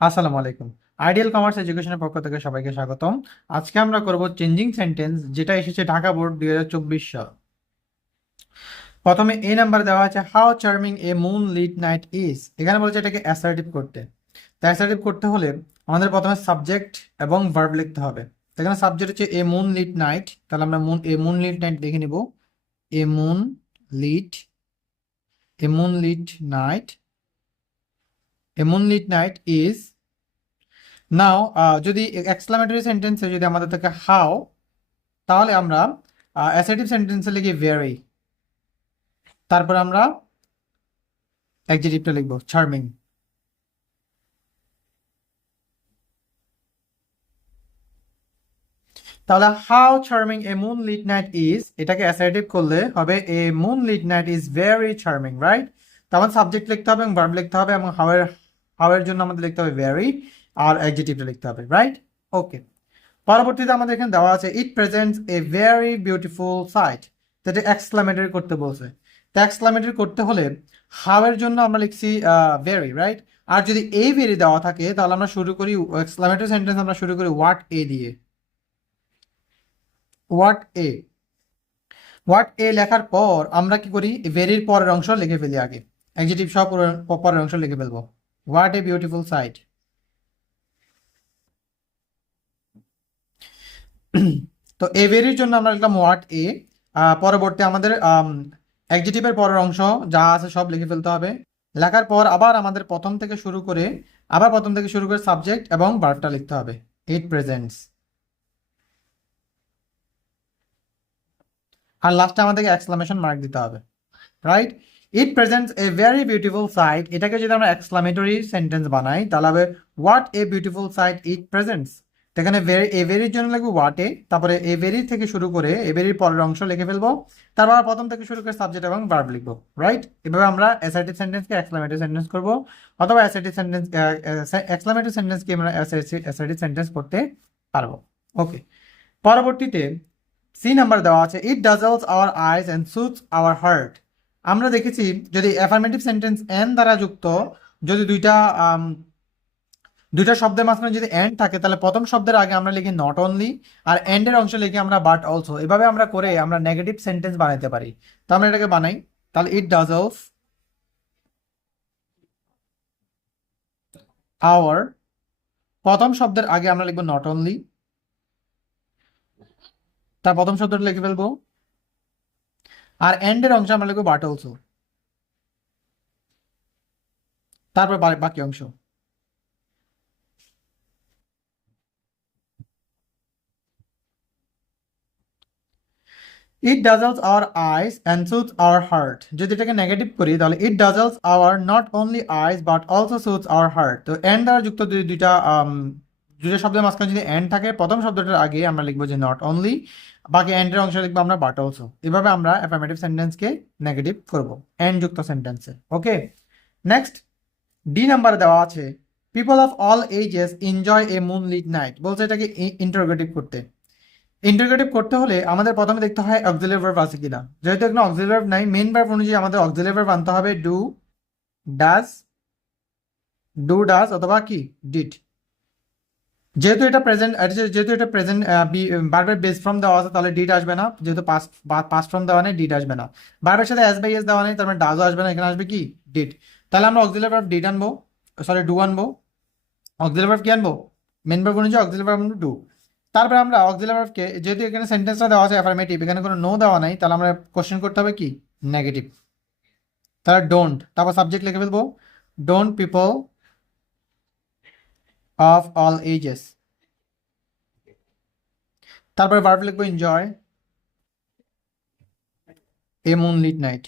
আসসালামু আলাইকুম। Ideal commerce এডুকেশনের পক্ষ থেকে সবাইকে স্বাগতম। আজকে আমরা করব চেঞ্জিং সেন্টেন্স, যেটা এসেছে ঢাকা বোর্ড দুই হাজার চব্বিশ সাল। প্রথমে এ নাম্বার দেওয়া আছে how charming a moonlit night is এখানে বলছে এটাকে অ্যাসার্টিভ করতে। তো অ্যাসার্টিভ করতে হলে আমাদের প্রথমে সাবজেক্ট এবং ভার্ব লিখতে হবে। এখানে সাবজেক্ট হচ্ছে এ মুন লিড নাইট তাহলে আমরা moon a moonlit night দেখে নিব। A moonlit a moonlit night a moonlit night is now যদি এক্সক্লামেটরি সেন্টেন্সে যদি আমাদের থাকে হাও তাহলে আমরা অ্যাসেটিভ সেন্টেন্সে লিখি ভেরি তারপর আমরা অ্যাডজেটিভটা লিখব চার্মিং তাহলে how charming a moonlit night is এটাকে অ্যাসার্টিভ করলে হবে a moonlit night is very charming right তো আমার সাবজেক্ট লিখতে হবে এবং ভার্ব লিখতে হবে এবং হাওয়ের হাওয়ের জন্য আমাদের লিখতে হবে ভেরি আর অ্যাডজেটিভটা লিখতে হবে রাইট ওকে পরবর্তীতে আমাদের এখানে দেওয়া আছে it presents a very beautiful sight যেটা এক্সক্লামেটরি করতে বলছে। তো এক্সক্লামেটরি করতে হলে হাওয়ের জন্য আমরা লিখছি ভেরি রাইট আর যদি এ ভেরি দেওয়া থাকে, তাহলে আমরা শুরু করি এক্সক্লামেটরি সেন্টেন্স আমরা শুরু করি হোয়াট এ দিয়ে। হোয়াট এ হোয়াট এ লেখার পর আমরা কি করি ভেরির পরের অংশ লিখে ফেলি আগে। অ্যাডজেটিভ পরের- পরের অংশ লিখে ফেলব। হোয়াট এ বিউটিফুল সাইট তো এ ভেরির জন্য আমরা লিখলাম হোয়াট এ পরবর্তী আমাদের অ্যাডজেটিভের পরের অংশ যা আছে সব লিখে ফেলতে হবে। লেখার পর আবার আমাদের প্রথম থেকে শুরু করে, আবার প্রথম থেকে শুরু করে সাবজেক্ট এবং ভার্বটা লিখতে হবে। ইট প্রেজেন্টস আর লাস্টে আমাদেরকে এক্সক্লামেশন মার্ক দিতে হবে। Right it presents a very beautiful sight এটাকে যদি আমরা এক্সক্লামেটরি সেন্টেন্স বানাই, তাহলে হবে what a beautiful sight it presents এখানে ভেরি এ ভেরির জন্য লিখব হোয়াট এ তারপরে এ ভেরি থেকে শুরু করে এ ভেরির পরের অংশ লিখে ফেলব, তারপর প্রথম থেকে শুরু করে সাবজেক্ট এবং ভার্ব লিখব রাইট এভাবে আমরা অ্যাসার্টিভ সেন্টেন্সকে এক্সক্লামেটরি সেন্টেন্স করব, অথবা অ্যাসার্টিভ সেন্টেন্স এক্সক্লামেটরি সেন্টেন্সকে আমরা অ্যাসার্টিভ সেন্টেন্স করতে পারব। ওকে পরবর্তীতে সি নাম্বার দেওয়া আছে it dazzles our eyes and soothes our heart আমরা দেখেছি যদি অ্যাফার্মেটিভ সেন্টেন্স এন দ্বারা যুক্ত, যদি দুইটা দুইটা শব্দের মাঝখানে যদি এন্ড থাকে, তাহলে প্রথম শব্দের আগে আমরা লিখি নট অনলি আর এন্ডের অংশ লিখি আমরা বাট অলসো এভাবে আমরা করে আমরা নেগেটিভ সেন্টেন্স বানাইতে পারি। তো আমরা এটাকে বানাই, তাহলে ইট ডাজলস আওয়ার প্রথম শব্দের আগে আমরা লিখব নট অনলি তার প্রথম শব্দটা লিখে ফেলব আর এন্ডের অংশ আমরা লিখব বাট অলসো তারপর বাকি অংশ। It dazzles our eyes and soothes our heart যদি এটাকে নেগেটিভ করি, তাহলে it dazzles our not only eyes but also soothes our heart তো এন্ড দ্বারা যুক্ত দুইটা দুইটা শব্দের মাঝখানে যদি এন্ড থাকে, প্রথম শব্দটার আগে আমরা লিখব যে নট অনলি বাকি এন্ডের অংশ লিখব আমরা বাট অলসো এভাবে আমরা অ্যাফার্মেটিভ সেন্টেন্সকে নেগেটিভ করব এন্ড যুক্ত সেন্টেন্সে ওকে নেক্সট ডি নাম্বার দেওয়া আছে people of all ages enjoy a moonlit night বলছে এটাকে ইন্টারোগেটিভ করতে। ইন্টারোগেটিভ করতে হলে আমাদের প্রথমে দেখতে হয় অক্সিলারি ভার্ব আছে কিনা। যেহেতু এখানে অক্সিলারি ভার্ব নাই মেইন ভার্ব অনুযায়ী আমাদের অক্সিলারি ভার্ব আনতে হবে ডু ডাজ ডু ডাজ অথবা কি? ডিড যেহেতু এটা প্রেজেন্ট যেহেতু এটা প্রেজেন্ট বারবার বেস ফর্ম দেওয়া আছে, তাহলে ডিট আসবে না। যেহেতু পাস্ট ফর্ম দেওয়া নেই ডিট আসবে না। বারবার সাথে এস বাই এস দেওয়া নেই, তার মানে ডাজও আসবে না, এখানে আসবে কি? ডিড তাহলে আমরা অক্সিলারি ভার্ব ডিড আনব সরি ডু আনব। অক্সিলারি ভার্ব কি আনব? মেন ভার্ব অনুযায়ী অক্সিলারি ভার্ব ডু তারপরে আমরা অক্সিলারি ভার্বকে যেহেতু এখানে সেন্টেন্সটা দেওয়া আছে অ্যাফার্মেটিভ এখানে কোনো নো দেওয়া নাই, তাহলে আমরা কোশ্চেন করতে হবে কি? নেগেটিভ তাহলে ডোন্ট তারপর সাবজেক্ট লিখে ফেলব। Don't people of all ages তারপরে ভার্ব লিখব enjoy a moonlit night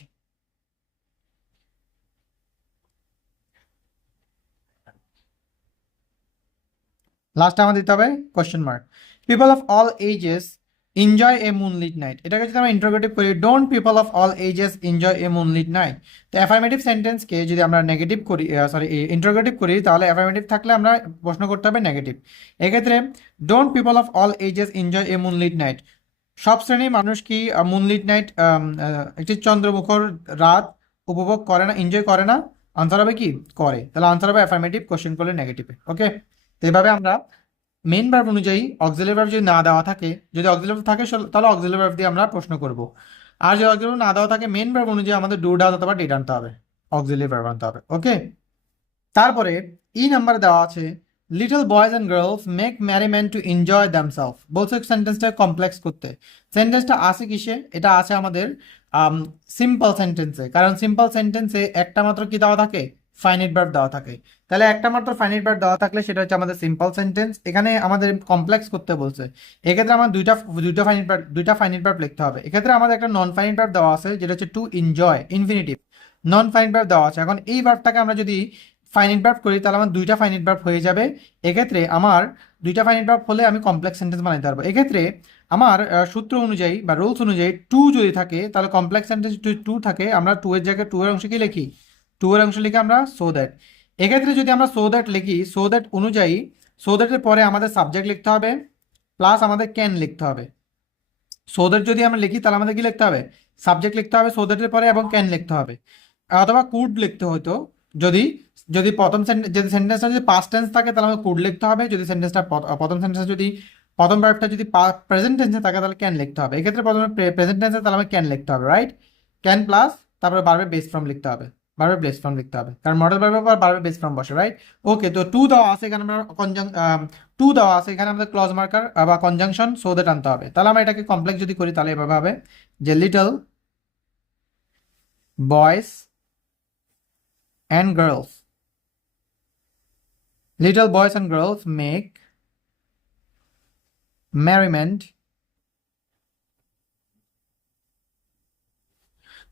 লাস্টে আমাদের দিতে হবে question mark people of all ages enjoy a moonlit night এটাকে যদি আমরা ইন্টারোগেটিভ করি don't people of all ages enjoy a moonlit night তো অ্যাফার্মেটিভ সেন্টেন্সকে যদি আমরা নেগেটিভ করি সরি ইন্টারোগেটিভ করি, তাহলে অ্যাফার্মেটিভ থাকলে আমরা প্রশ্ন করতে হবে নেগেটিভ এক্ষেত্রে don't people of all ages enjoy a moonlit night সব শ্রেণির মানুষ কি মুনলিট নাইট একটি চন্দ্রমুখর রাত উপভোগ করে না এনজয় করে না? আনসার হবে কি? করে। তাহলে আনসার হবে অ্যাফার্মেটিভ কোশ্চেন করলে নেগেটিভে ওকে তো এভাবে আমরা মেইন ভার্ব অনুযায়ী অক্সিলারি ভার্ব যদি না দেওয়া থাকে, যদি অক্সিলারি থাকে তাহলে অক্সিলারি ভার্ব দিয়ে আমরা প্রশ্ন করব। আর যদি অক্সিলারি না দেওয়া থাকে মেন ভার্ব অনুযায়ী আমাদের ডু ডাল অথবা ডিড আনতে হবে। অক্সিলারি ভার্ব আনতে হবে ওকে তারপরে ই নাম্বার দেওয়া আছে little boys and girls make merriment to enjoy themselves বলছে সেন্টেন্সটা কমপ্লেক্স করতে। সেন্টেন্সটা আছে কিসে? এটা আছে আমাদের সিম্পল সেন্টেন্সে কারণ সিম্পল সেন্টেন্সে একটা মাত্র কি দেওয়া থাকে? ফাইনাইট ভার্ব দেওয়া থাকে। তাহলে একটা মাত্র ফাইনাইট ভার্ব দেওয়া থাকলে সেটা হচ্ছে আমাদের সিম্পল সেন্টেন্স এখানে আমাদের কমপ্লেক্স করতে বলছে। এক্ষেত্রে আমার দুইটা দুইটা ফাইনাইট ভার্ব দুইটা ফাইনাইট ভার্ব লিখতে হবে। এক্ষেত্রে আমাদের একটা নন ফাইনাইট ভার্ব দেওয়া আছে, যেটা হচ্ছে to enjoy infinitive non finite verb দেওয়া আছে। এখন এই ভার্বটাকে আমরা যদি ফাইনাইট ভার্ব করি, তাহলে আমার দুইটা ফাইনাইট ভার্ব হয়ে যাবে। এক্ষেত্রে আমার দুইটা ফাইনাইট ভার্ব হলে আমি কমপ্লেক্স সেন্টেন্স বানাইতে পারব। এক্ষেত্রে আমার সূত্র অনুযায়ী বা রুলস অনুযায়ী টু যদি থাকে, তাহলে কমপ্লেক্স সেন্টেন্স টু থাকে, আমরা টু এর জায়গায় টু এর অংশ কি লিখি? টু এর অংশ লিখে আমরা সো দ্যাট এক্ষেত্রে যদি আমরা সো দ্যাট লিখি সো দ্যাট অনুযায়ী সো দ্যাটের পরে আমাদের সাবজেক্ট লিখতে হবে প্লাস আমাদের ক্যান লিখতে হবে। সো দ্যাট যদি আমরা লিখি, তাহলে আমাদের কি লিখতে হবে? সাবজেক্ট লিখতে হবে সো দ্যাটের পরে এবং ক্যান লিখতে হবে। অথবা কুড লিখতে হতো যদি যদি প্রথম যদি সেন্টেন্সটা যদি পাস্ট টেন্স থাকে, তাহলে আমাকে কুড লিখতে হবে। যদি সেন্টেন্সটা প্রথম সেন্টেন্স যদি, প্রথম ভার্বটা যদি প্রেজেন্ট টেন্সে থাকে, তাহলে ক্যান লিখতে হবে। এক্ষেত্রে প্রথমে প্রেজেন্ট টেন্সে তাহলে আমাকে ক্যান লিখতে হবে রাইট ক্যান প্লাস তারপরে বারবার বেস ফর্ম লিখতে হবে। বারবার বেস ফর্ম লিখতে হবে। কারণ মডেল ভার্বের পর বারবার বেস ফর্ম বসে রাইট ওকে তো টু দেওয়া আছে এখানে আমরা কনজাং টু দেওয়া আছে। এখানে আমাদের ক্লজ মার্কার বা কনজাংশন সো দ্যাট আনতে হবে। তাহলে আমরা এটাকে কমপ্লেক্স যদি করি, তাহলে এভাবে হবে যে little boys and girls Little boys and girls make merriment.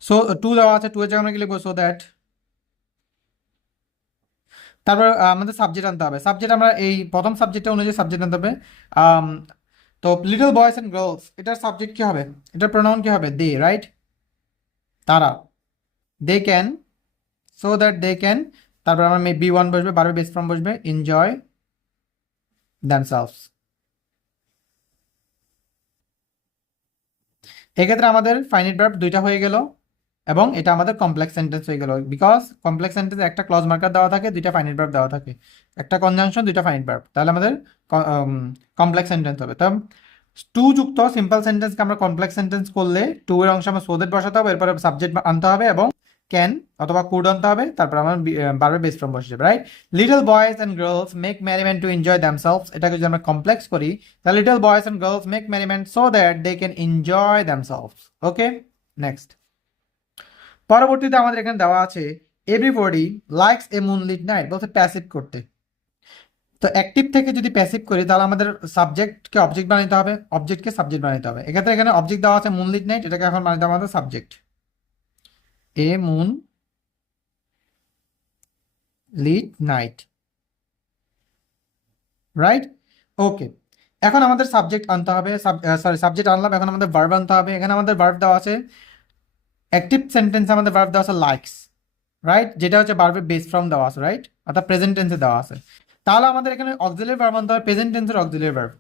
So to দেওয়া আছে টু এর জায়গায় আমরা কি লিখব? সো দ্যাট তারপর আমাদের সাবজেক্ট আনতে হবে। সাবজেক্ট আমরা এই প্রথম সাবজেক্টটা অনুযায়ী সাবজেক্ট আনতে হবে। তো লিটল বয়েস অ্যান্ড গার্লস এটার সাবজেক্ট কি হবে? এটার প্রোনাউন কি হবে? দে রাইট তারা। They can so that they can তারপর আমার মে বি ওয়ান বসবে বারবার বেস ফর্ম বসবে এনজয় দ্যামসেলভস এক্ষেত্রে আমাদের ফাইনাইট ভার্ব দুইটা হয়ে গেল। এবং এটা আমাদের কমপ্লেক্স সেন্টেন্স হয়ে গেল। বিকজ কমপ্লেক্স সেন্টেন্সে একটা ক্লজ মার্কার দেওয়া থাকে, দুইটা ফাইনাইট ভার্ব দেওয়া থাকে। একটা কনজাংশন দুইটা ফাইনাইট ভার্ব তাহলে আমাদের কমপ্লেক্স সেন্টেন্স হবে। তো টু যুক্ত সিম্পল সেন্টেন্সকে আমরা কমপ্লেক্স সেন্টেন্স করলে টু এর অংশ আমরা সোদেট বসাতে হবে, এরপরে সাবজেক্ট আনতে হবে এবং ক্যান অথবা কুড আনতে হবে, তারপর আমার বারবার বেস ফর্ম বসে যাবে right little boys and girls make merriment to enjoy themselves এটাকে যদি আমরা কমপ্লেক্স করি, তাহলে little boys and girls make merriment so that they can enjoy themselves okay next পরবর্তীতে আমাদের এখানে দেওয়া আছে everybody likes a moonlit night বলতে প্যাসিভ করতে। তো অ্যাক্টিভ থেকে যদি প্যাসিভ করি, তাহলে আমাদের সাবজেক্টকে অবজেক্ট বানাতে হবে অবজেক্টকে সাবজেক্ট বানাতে হবে। এক্ষেত্রে এখানে অবজেক্ট দেওয়া আছে মুনলিট নাইট এটাকে এখন বানাতে হবে আমাদের subject a moonlit night right okay এখন আমাদের সাবজেক্ট আনতে হবে সরি সাবজেক্ট আনলাম, এখন আমাদের ভার্ব আনতে হবে। এখানে আমাদের ভার্ব দেওয়া আছে অ্যাক্টিভ সেন্টেন্স আমাদের ভার্ব দেওয়া আছে লাইকস রাইট যেটা হচ্ছে ভার্বের বেস ফর্ম দেওয়া আছে রাইট অর্থাৎ প্রেজেন্ট টেন্সে দেওয়া আছে। তাহলে আমাদের এখানে অক্সিলারি ভার্ব আনতে হবে প্রেজেন্ট টেন্সের অক্সিলারি ভার্ব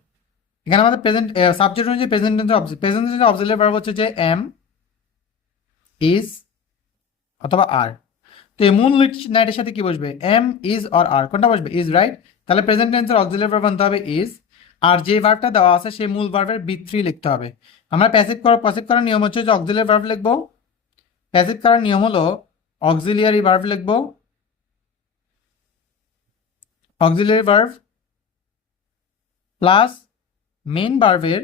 এখানে আমাদের প্রেজেন্ট সাবজেক্ট অনুযায়ী প্রেজেন্ট টেন্সের প্রেজেন্ট টেন্সের অক্সিলারি ভার্ব হচ্ছে যে এম ইজ অথবা আর তো এই মুন নাইটের সাথে কি বসবে? এম ইজ অর আর কোনটা বসবে? ইজ রাইট তাহলে প্রেজেন্ট টেন্সের অক্সিলারি ভার্ব আনতে হবে ইজ আর যে ভার্বটা দেওয়া আছে, সেই মূল ভার্বের বি থ্রি লিখতে হবে। আমরা প্যাসিভ করার প্যাসিভ করার নিয়ম হচ্ছে যে অক্সিলারি ভার্ব লিখব। প্যাসিভ করার নিয়ম হলো অক্সিলিয়ারি ভার্ব লিখব। অক্সিলিয়ারি ভার্ব প্লাস মেন ভার্বের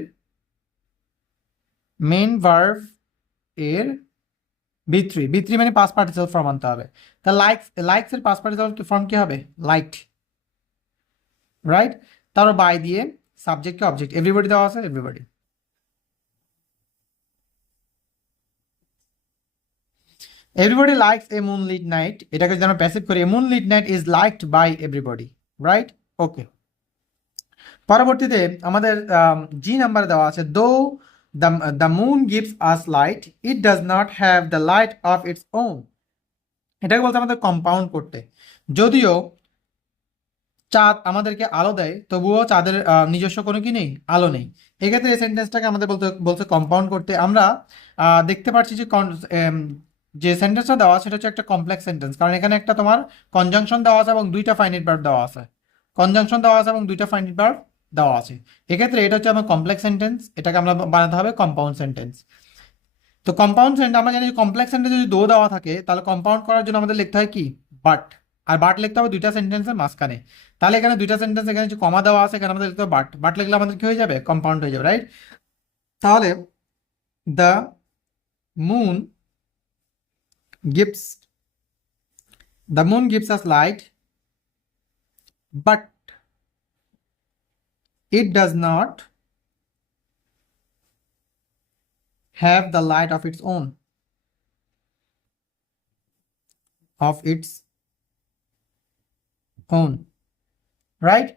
মেন ভার্ব এর বি থ্রি বি থ্রি মানে পাস পার্টিসিপাল ফর্ম আনতে হবে। তা লাইকস লাইকস এর পাস পার্টিসিপাল ফর্ম কি হবে? লাইকড রাইট তারপর বাই দিয়ে সাবজেক্টকে অবজেক্ট এভরিবডি দেওয়া আছে? Everybody everybody likes a moonlit night এটাকে যদি আমরা প্যাসিভ করি moonlit night is liked by everybody right okay পরবর্তীতে আমাদের জি নাম্বার দেওয়া আছে though the the moon gives us light it does not have the light of its own এটাকে বলতে আমাদের কম্পাউন্ড করতে। যদিও চাঁদ আমাদেরকে আলো দেয়, তবুও চাঁদের নিজস্ব কোনো কি নেই? আলো নেই। এক্ষেত্রে এই সেন্টেন্সটাকে আমাদের বলতে বলতে কম্পাউন্ড করতে। আমরা দেখতে পাচ্ছি যে যে সেন্টেন্সটা দেওয়া সেটা হচ্ছে একটা কমপ্লেক্স সেন্টেন্স কারণ এখানে একটা তোমার কনজাংশন দেওয়া আছে এবং দুইটা ফাইনিট ভার্ব দেওয়া আছে। কনজাংশন দেওয়া আছে এবং দুইটা ফাইনিট ভার্ব দেওয়া আছে। এক্ষেত্রে এটা হচ্ছে আমার কমপ্লেক্স সেন্টেন্স এটাকে আমরা বানাতে হবে কম্পাউন্ড সেন্টেন্স তো কম্পাউন্ড সেন্টেন্স আমরা জানি কমপ্লেক্স সেন্টেন্স যদি দো দেওয়া থাকে, তাহলে কম্পাউন্ড করার জন্য আমাদের লিখতে হয় কি? বাট আর বাট লিখতে হবে দুইটা সেন্টেন্সের মাঝখানে। তাহলে এখানে দুইটা সেন্টেন্স এখানে যে কমা দেওয়া আছে, এখানে আমাদের লিখতে হবে বাট বাট লিখলে আমাদের কি হয়ে যাবে? কম্পাউন্ড হয়ে যাবে রাইট তাহলে the moon gives the moon gives us light but it does not have the light of its own of its own right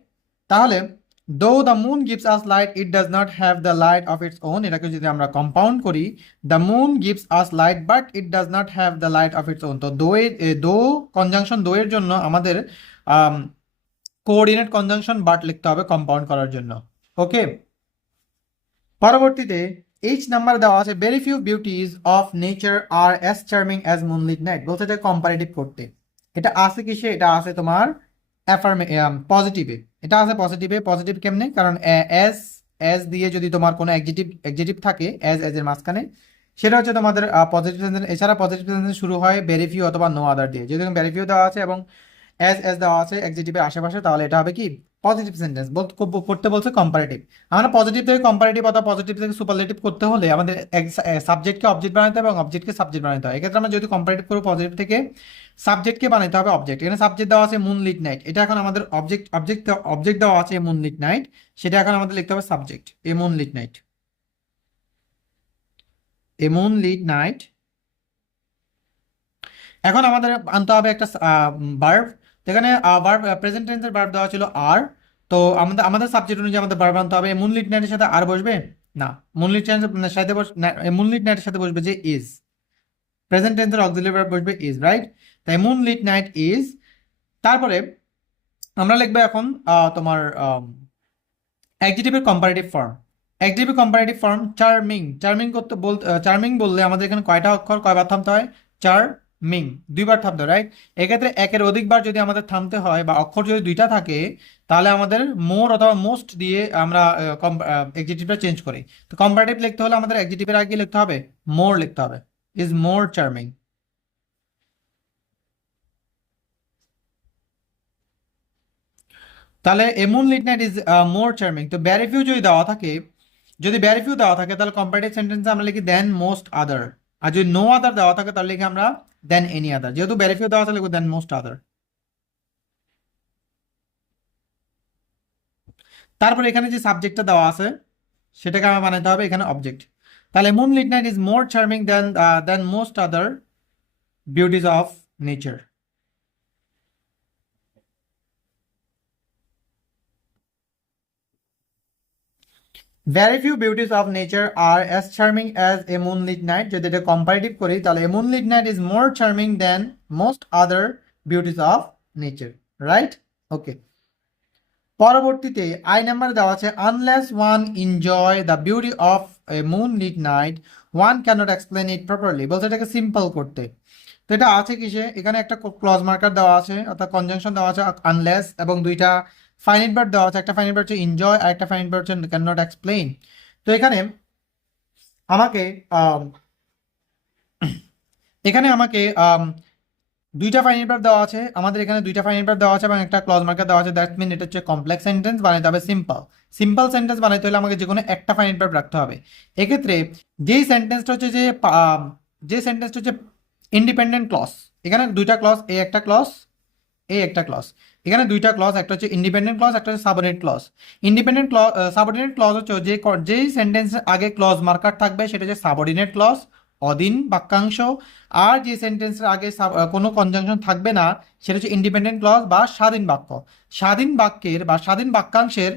তাহলে though the moon gives us light, it does not have the light of its own. এটাকে যদি আমরা compound করি, the moon gives us light, but it does not have the light of its own. তো দো এর দো conjunction দো এর জন্য আমাদের কোঅর্ডিনেট কনজাংশন বাট লিখতে হবে কম্পাউন্ড করার জন্য। ওকে পরবর্তীতে এইচ নাম্বার দেওয়া আছে very few beauties of nature are as charming as moonlit night বলতে এটা কম্পারেটিভ করতে। এটা আছে কিসে? এটা আছে তোমার অ্যাফার্মে পজিটিভে এটা আছে পজিটিভে পজিটিভ কেমনে? কারণ অ্যাজ অ্যাজ দিয়ে যদি তোমার কোনো একজিটিভ একজিটিভ থাকে অ্যাজ অ্যাজ এর মাঝখানে, সেটা হচ্ছে তোমাদের পজিটিভ সেন্টেন্স এছাড়া পজিটিভ সেন্টেন্স শুরু হয় ভেরিফিউ অথবা নো আদার দিয়ে। যদি ভেরিফিউ দেওয়া আছে এবং অ্যাজ অ্যাজ দেওয়া আছে একজিটিভের আশেপাশে, তাহলে এটা হবে কি? পজিটিভ সেন্টেন্স করতে বলছে কম্পারেটিভ আমরা পজিটিভ থেকে কম্পারেটিভ অথবা পজিটিভ থেকে সুপারলেটিভ করতে হলে আমাদের সাবজেক্টকে অবজেক্ট বানাতে হবে এবং অবজেক্টকে সাবজেক্ট বানাতে হয় এক্ষেত্রে আমরা যদি কম্পারেটিভ করব পজিটিভ থেকে সাবজেক্টকে বানাতে হবে অবজেক্ট এখানে সাবজেক্ট দেওয়া আছে মুন লিট নাইট এটা এখন আমাদের অবজেক্ট অবজেক্ট অবজেক্ট দেওয়া আছে মুন লিট নাইট সেটা এখন আমাদের লিখতে হবে subject a moonlit night a moonlit night এখন আমাদের আনতে হবে একটা ভার্ব ভার্ব প্রেজেন্ট টেন্সের ভার্ব দেওয়া ছিল আর তো আমাদের আমাদের সাবজেক্ট অনুযায়ী আমাদের ভার্ব আনতে হবে। মুনলিট নাইটের সাথে আর বসবে? না। মুনলিট টেন্সের সাথে মুনলিট নাইটের সাথে বসবে যে ইজ প্রেজেন্ট টেন্সের অক্সিলারি ভার্ব বসবে ইজ রাইট তাই মুনলিট নাইট ইজ তারপরে আমরা লিখব এখন তোমার অ্যাডজেটিভের comparative form adjective comparative form charming charming করতে বলতে চার্মিং বললে আমাদের এখানে কয়টা অক্ষর কয়বার থামতে হয়? চার মিং, দুইবার থামতে রাইট এক্ষেত্রে একের অধিকবার যদি আমাদের থামতে হয় বা অক্ষর যদি দুইটা থাকে, তাহলে আমাদের মোর অথবা মোস্ট দিয়ে আমরা এক্সিটিভটা চেঞ্জ করি। তো কম্পারেটিভ লিখতে হলে আমাদের এক্সিটিভের আগে লিখতে হবে? মোর লিখতে হবে। ইজ মোর চার্মিং তাহলে a moonlit night is more charming তো ব্যারিফিউ যদি দেওয়া থাকে, যদি ব্যারিফিউ দেওয়া থাকে, তাহলে কম্পারেটিভ সেন্টেন্সে আমরা লিখি দেন মোস্ট আদার আর যদি নো আদার দেওয়া থাকে, তাহলে লিখি আমরা দেন এনি আদার যেহেতু ব্যারিফিউ দেওয়া আছে লিখব দেন মোস্ট আদার তারপর এখানে যে সাবজেক্টটা দেওয়া আছে, সেটাকে আমার বানাতে হবে এখানে অবজেক্ট তাহলে moonlit night is more charming than than most other beauties of nature very few beauties of nature are as charming as a moonlit night যদি এটা কম্পারেটিভ করি, তাহলে a moonlit night is more charming than most other beauties of nature right okay পরবর্তীতে I number দেওয়া আছে unless one enjoy the beauty of a moonlit night one cannot explain it properly বলছে এটাকে simple করতে। তো এটা আছে কিসে? এখানে একটা ক্লজ মার্কার দেওয়া আছে, অর্থাৎ কনজাংশন দেওয়া আছে আনলেস এবং দুইটা ফাইনাইট ভার্ব দেওয়া আছে, একটা ফাইনাইট ভার্ব হচ্ছে এনজয় আর একটা ফাইনাইট ভার্ব হচ্ছে ক্যান নট এক্সপ্লেইন তো এখানে আমাকে এখানে আমাকে দুইটা ফাইনাইট ভার্ব দেওয়া আছে, আমাদের এখানে দুইটা ফাইনাইট ভার্ব দেওয়া আছে এবং একটা ক্লজ মার্কার দেওয়া আছে দ্যাট মিন এটা হচ্ছে কমপ্লেক্স সেন্টেন্স বানাইতে হবে সিম্পল সিম্পল সেন্টেন্স বানাইতে হলে আমাকে যে কোনো একটা ফাইনাইট ভার্ব রাখতে হবে। এক্ষেত্রে যেই সেন্টেন্সটা হচ্ছে যে যে সেন্টেন্সটা হচ্ছে ইন্ডিপেন্ডেন্ট ক্লস এখানে দুইটা ক্লস এ একটা ক্লস এ একটা ক্লস এখানে দুইটা ক্লজ একটা হচ্ছে ইন্ডিপেন্ডেন্ট ক্লজ একটা হচ্ছে subordinate clause independent clause subordinate clause হচ্ছে যে যেই সেন্টেন্সের আগে ক্লজ মার্কার থাকবে, সেটা হচ্ছে সাবঅর্ডিনেট ক্লজ অধীন, বাক্যাংশ। আর যে সেন্টেন্সের আগে কোনো কনজাংশন থাকবে না, সেটা হচ্ছে ইন্ডিপেন্ডেন্ট ক্লজ বা স্বাধীন বাক্য। স্বাধীন বাক্যের বা স্বাধীন বাক্যাংশের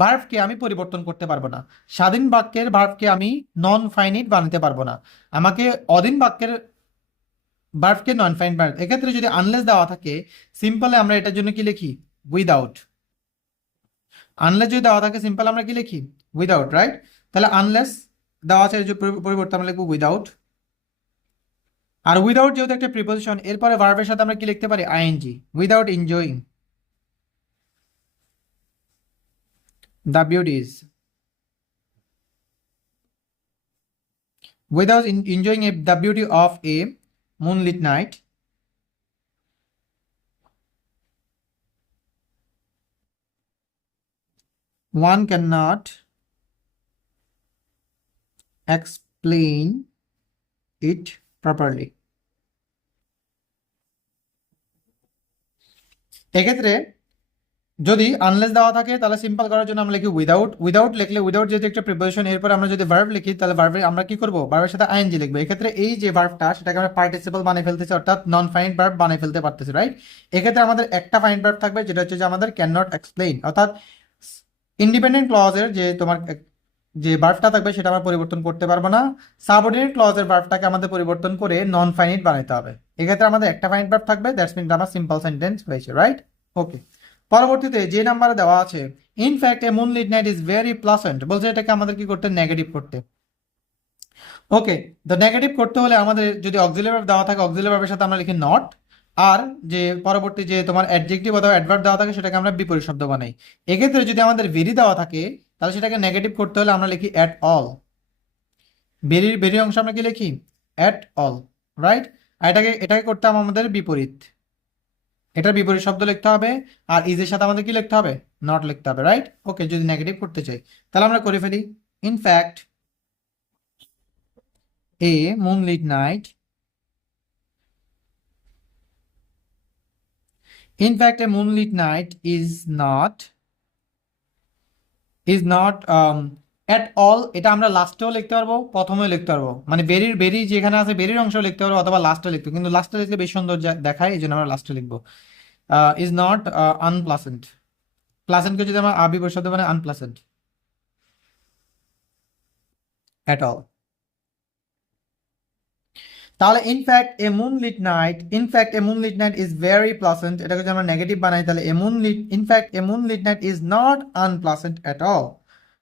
ভার্ভকে আমি পরিবর্তন করতে পারব না। স্বাধীন বাক্যের ভার্ভকে আমি নন ফাইনিট বানাতে পারব না। আমাকে অধীন বাক্যের ভার্ভকে নন ফাইন ভার্ভ এক্ষেত্রে যদি আনলেস দেওয়া থাকে সিম্পলে আমরা এটার জন্য কি লিখি? উইদাউট আনলেস যদি দেওয়া থাকে সিম্পল আমরা কি লিখি? উইদাউট রাইট তাহলে আনলেস দেওয়া আছে পরিবর্তে আমরা লিখব উইদাউট আর উইদাউট যেহেতু একটা প্রিপোজিশন এরপরে ভার্বের সাথে আমরা কি লিখতে পারি? ING without enjoying the beauties without a, the beauty of a moonlit night one cannot explain it properly এক্ষেত্রে যদি আনলেস দেওয়া থাকে, তাহলে সিম্পল করার জন্য আমরা লিখি উইদাউট উইদাউট লিখলে উইদাউট যেহেতু একটা প্রিপারেশন এরপর আমরা যদি ভার্ব লিখি, তাহলে ভার্বে আমরা কি করব? ভার্বের সাথে আইএনজি লিখব। এক্ষেত্রে এই যে ভার্বটা সেটাকে আমরা পার্টিসিপল বানিয়ে ফেলতেছি, অর্থাৎ নন ফাইন ভার্ব বানিয়ে ফেলতে পারতেছি রাইট এক্ষেত্রে আমাদের একটা ফাইন ভার্ব থাকবে, যেটা হচ্ছে যে আমাদের ক্যান নট এক্সপ্লেইন অর্থাৎ ইন্ডিপেন্ডেন্ট ক্লজের যে তোমার যে ভার্বটা থাকবে, সেটা আমরা পরিবর্তন করতে পারব না। সাবঅর্ডিনেট ক্লজের ভার্বটাকে আমাদের পরিবর্তন করে নন ফাইনিট বানাইতে হবে। এক্ষেত্রে আমাদের একটা ফাইন ভার্ব থাকবে দ্যাটস মিন আমার সিম্পল সেন্টেন্স হয়েছে রাইট ওকে পরবর্তীতে যে নাম্বারে দেওয়া আছে in fact a moonlit night is very pleasant বলছে এটাকে আমাদের কি করতে? নেগেটিভ করতে। ওকে দ্য নেগেটিভ করতে হলে আমাদের যদি অক্সিলারি ভার্ব দেওয়া থাকে অক্সিলারি ভার্বের সাথে আমরা লিখি নট আর যে পরবর্তী যে তোমার অ্যাডজেক্টিভ অথবা অ্যাডভার্ব দেওয়া থাকে, সেটাকে আমরা বিপরীত শব্দ বানাই। এক্ষেত্রে যদি আমাদের ভেরি দেওয়া থাকে, তাহলে সেটাকে নেগেটিভ করতে হলে আমরা লিখি অ্যাট অল ভেরির ভেরি অংশ আমরা কি লিখি? অ্যাট অল রাইট এটাকে এটাকে করতে হবে আমাদের বিপরীত। এটার বিপরীত শব্দ লিখতে হবে, আর ইজের সাথে আমাদের কি লিখতে হবে? নট লিখতে হবে রাইট ওকে যদি নেগেটিভ করতে চাই, তাহলে আমরা করে ফেলি। In fact a moon moonlit night in fact a moonlit night is not is not at all এটা আমরা লাস্টেও লিখতে পারব, প্রথমেও লিখতে পারব। মানে বেরির, বেরি যেখানে আছে, বেরির অংশ লিখতে পারব অথবা লাস্টে লিখতে কিন্তু লাস্টে লিখলে বেশি সুন্দর দেখায়, এই জন্য আমরা লাস্টে লিখব। ইজ নট আনপ্লাসেন্ট প্লাসেন্টকে যদি আমরা আবি বসাতে মানে আনপ্লাসেন্ট অ্যাট অল তাহলে in fact a moonlit night in fact a moonlit night is very pleasant এটাকে যদি আমরা নেগেটিভ বানাই, তাহলে a moonlit in fact a moonlit night is not unpleasant at all